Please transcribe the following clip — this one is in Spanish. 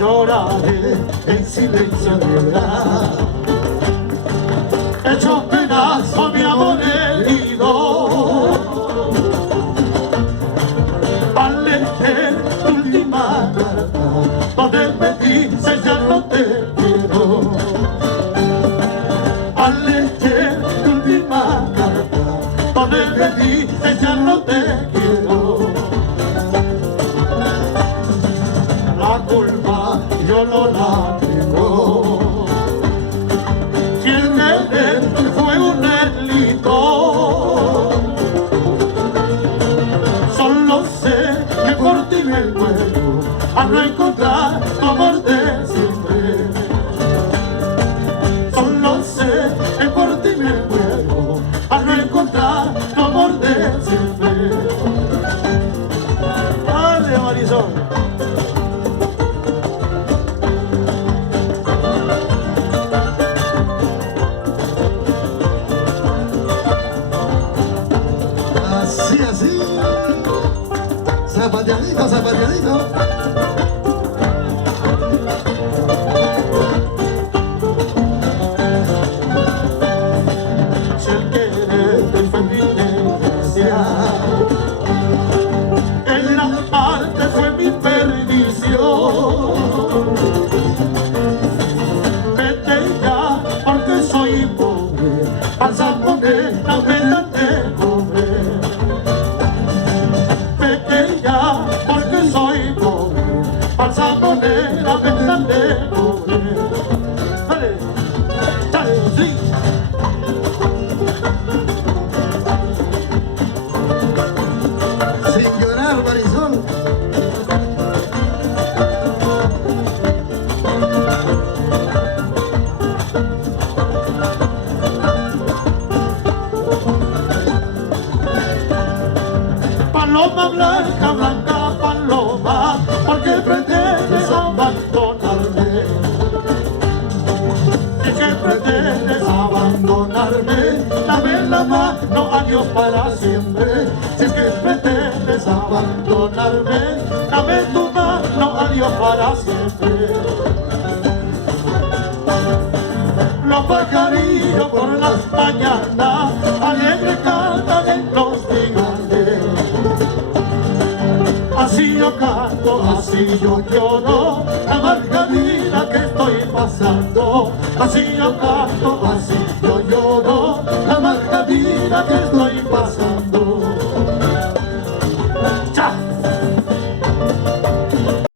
lloraré en silencio de verdad. Hecho pedazo mi amor herido, al leer tu última carta, donde me dice ya no te quiero. Al leer tu última carta, donde me dice ya no te quiero. La culpa yo no la tengo. Quien eres fue un delito. Solo sé que por ti me muero al no encontrar tu amor de siempre. Solo sé que por ti me muero al no encontrar tu amor de siempre. Dale, Marisol. Así, zapateadito, zapateadito. Si el quererte fue mi desgracia, el amarte fue mi perdición. Vete ya porque soy pobre, vas a poner la pena de comer. Vete ya porque soy pobre, vas a poner la pena de comer. Dale, dale, sí. Sin llorar, Marisol. Paloma blanca, blanca paloma, ¿por qué pretendes abandonarme? ¿Y qué pretendes abandonarme? Dame la mano, adiós para siempre. Si es que pretendes abandonarme, dame tu mano, adiós para siempre. Los pajarillos por las mañanas alegre cantan en los trigales. Así yo canto, así yo lloro, la amarga vida que estoy pasando. Así yo canto, así yo lloro, la